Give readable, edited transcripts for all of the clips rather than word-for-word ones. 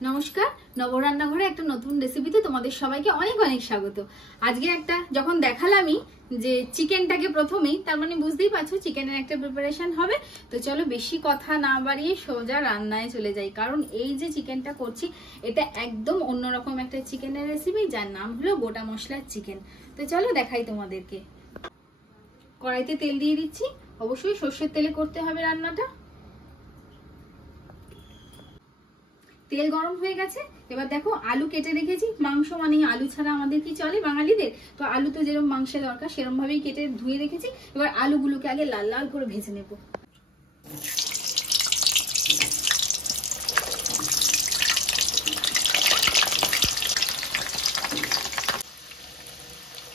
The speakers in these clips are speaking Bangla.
নমস্কার, নবরান্নাঘরে একটা নতুন রেসিপিতে তোমাদের সবাইকে অনেক অনেক স্বাগত। আজকে একটা যখন দেখালামই যে চিকেনটাকে প্রথমেই, তার মানে বুঝতেই পারছো চিকেনের একটা প্রিপারেশন হবে। তো চলো বেশি কথা না বাড়িয়ে সোজা রান্নায় চলে যাই, কারণ এই যে চিকেনটা করছি এটা একদম অন্যরকম একটা চিকেনের রেসিপি, যার নাম হলো গোটা মশলার চিকেন। তো চলো দেখাই তোমাদেরকে। কড়াইতে তেল দিয়ে দিচ্ছি, অবশ্যই সর্ষের তেলে করতে হবে রান্নাটা। তেল গরম হয়ে গেছে, এবার দেখো আলু কেটে রেখেছি। মাংস মানে আলু ছাড়া আমাদের কি চলে বাঙালিদের? তো আলু তো যেরকম মাংসের দরকার সেরকম ভাবেই কেটে ধুয়ে রেখেছি। এবার আলুগুলোকে আগে লাল লাল করে ভেজে নেব।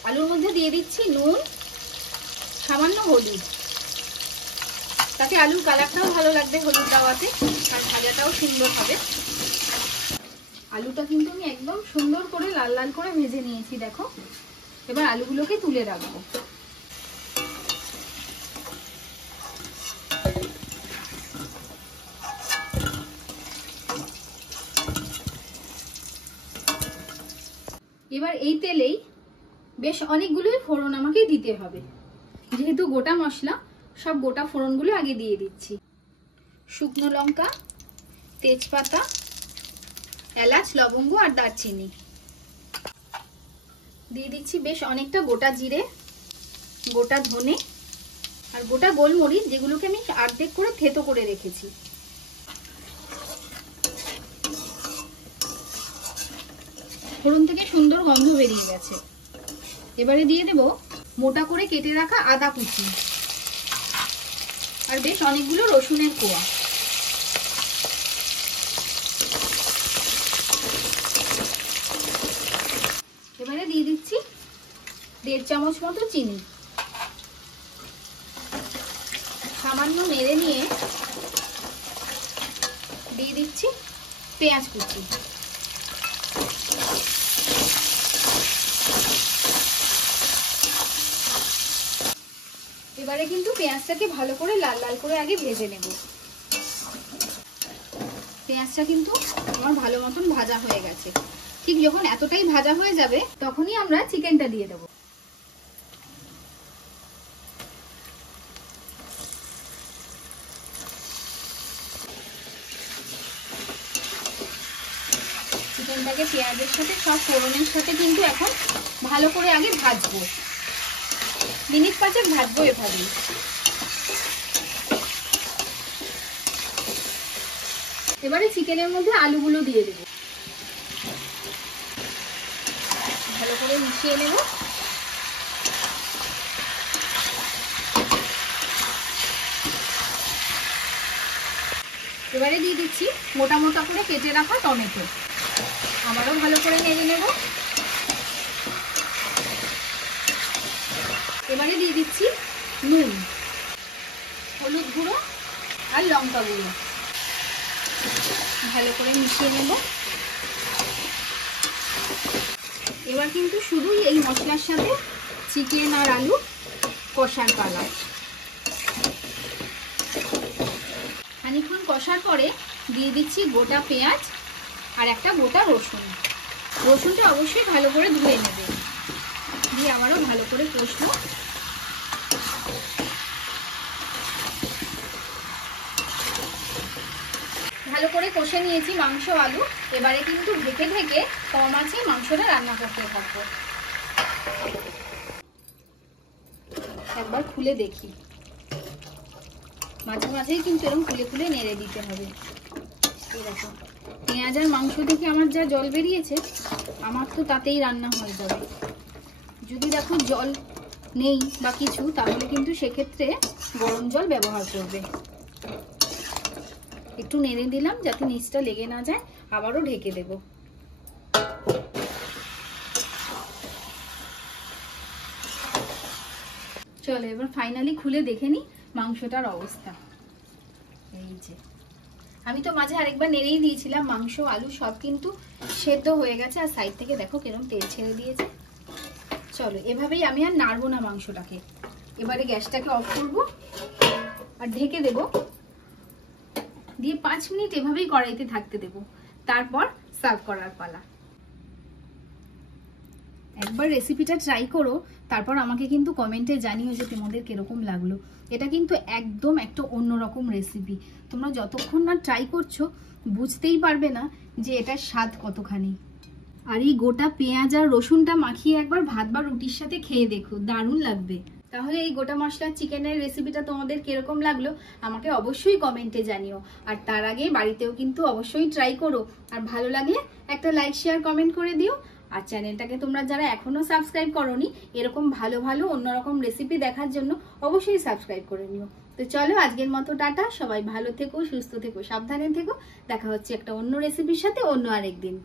আলুর মধ্যে দিয়ে দিচ্ছি নুন, সামান্য হলুদ, তাতে আলুর কালারটাও ভালো লাগবে হলুদ দেওয়াতে, আর ভাজাটাও সুন্দর হবে। আলুটা কিন্তু আমি একদম সুন্দর করে লাল লাল করে ভেজে নিয়েছি দেখো। এবার আলুগুলোকে তুলে রাখবো। এবার এই তেলেই বেশ অনেকগুলোই ফোড়ন আমাকে দিতে হবে, যেহেতু গোটা মশলা সব গোটা ফোড়নগুলো আগে দিয়ে দিচ্ছি। শুকনো লঙ্কা, তেজপাতা, এলাচ, লবঙ্গ আর দারচিনি দিয়ে দিচ্ছি। বেশ অনেকটা গোটা জিরে, গোটা ধনে আর গোটা গোলমরিচ, যেগুলোকে আমি অর্ধেক করে থেতো করে রেখেছি। ফোড়ন থেকে সুন্দর গন্ধ বেরিয়ে গেছে। এবারে দিয়ে দেব মোটা করে কেটে রাখা আদা কুচি আর বেশ অনেকগুলো রসুনের কোয়া। এবারে দিয়ে দিচ্ছি 1.5 চামচ মতো চিনি। সামান্য নেড়ে নিয়ে দিয়ে দিচ্ছি পেঁয়াজ কুচি। এবারে কিন্তু পেঁয়াজটাকে ভালো করে লাল লাল করে আগে ভেজে নেব। পেঁয়াজটা কিন্তু আমার ভালো মতন ভাজা হয়ে গেছে। ঠিক যখন এতটাই ভাজা হয়ে যাবে তখনই আমরা চিকেনটা দিয়ে দেব। চিকেনটাকে পেঁয়াজের সাথে সব ফোড়নের সাথে কিন্তু এখন ভালো করে আগে ভাজবো, মিনিট 5 ভাজবো এভাবেই। এবারে চিকেনের মধ্যে আলুগুলো দিয়ে দেব, ভালো করে মিশিয়ে নেব। এবারে দিয়ে দিচ্ছি মোটা মোটা করে কেটে রাখা টমেটো, আবারও ভালো করে নেড়ে নেব। এবারে দিয়ে দিচ্ছি নুন, হলুদ গুঁড়ো আর লঙ্কা গুঁড়ো, ভালো করে মিশিয়ে নেব। এবার কিন্তু শুধুই এই মশলার সাথে চিকেন আর আলু কষার পালা। খানিকক্ষণ কষার পরে দিয়ে দিচ্ছি গোটা পেঁয়াজ আর একটা গোটা রসুন। রসুনটা অবশ্যই ভালো করে ধুয়ে নেবে, দিয়ে আবারও ভালো করে কষবো। ভালো করে কষে নিয়েছি মাংস আলু। এবারে কিন্তু ঢেকে ঢেকে কম আঁচে মাংসটা রান্না করতে থাকবো। একবার খুলে দেখি, মাঝে মাঝেই কিন্তু এরকম খুলে খুলে নেড়ে দিতে হবে। এই দেখো পেঁয়াজ আর মাংস থেকে আমার যা জল বেরিয়েছে, আমার তো তাতেই রান্না হয়ে যাবে। যদি দেখো জল নেই বা কিছু, তাহলে কিন্তু সেক্ষেত্রে গরম জল ব্যবহার করবে। একটু নেড়ে দিলাম যাতে নিচটা লেগে না যায়, আবারও ঢেকে দেব। চলো এবার ফাইনালি খুলে দেখে নি মাংসটার অবস্থা। এই যে আমি তো মাঝে আরেকবার নেড়েই দিয়েছিলাম, মাংস আলু সব কিন্তু সেদ্ধ হয়ে গেছে। আর সাইড থেকে দেখো কিরকম তেল ছেড়ে দিয়েছে। চলো এভাবেই আমি আর নাড়বো না মাংসটাকে। এবারে গ্যাসটাকে অফ করব আর ঢেকে দেব, দিয়ে 5 মিনিট এভাবেই কড়াইতে থাকতে দেব। তারপর সার্ভ করার পালা। একবার রেসিপিটা ট্রাই করো, তারপর আমাকে কিন্তু কমেন্টে জানিও যে তোমাদের কিরকম লাগলো। এটা কিন্তু একদম একটা অন্যরকম রেসিপি, তোমরা যতক্ষণ না ট্রাই করছো বুঝতেই পারবে না যে এটার স্বাদ কতখানি। আর এই গোটা পেঁয়াজ আর রসুনটা মাখিয়ে একবার ভাত বা রুটির সাথে খেয়ে দেখো, দারুণ লাগবে। তাহলে এই গোটা মশলা চিকেনের রেসিপিটা তোমাদের কিরকম লাগলো আমাকে অবশ্যই কমেন্টে জানিও। আর তার আগে বাড়িতেও কিন্তু অবশ্যই ট্রাই করো, আর ভালো লাগলে একটা লাইক শেয়ার কমেন্ট করে দিও। আর চ্যানেলটাকে তোমরা যারা এখনো সাবস্ক্রাইব করোনি, এরকম ভালো ভালো অন্যরকম রেসিপি দেখার জন্য অবশ্যই সাবস্ক্রাইব করে নিও। তো চলো আজকের মতো টাটা, সবাই ভালো থেকো, সুস্থ থেকো, সাবধানে থেকো। দেখা হচ্ছে একটা অন্য রেসিপির সাথে অন্য আরেকদিন।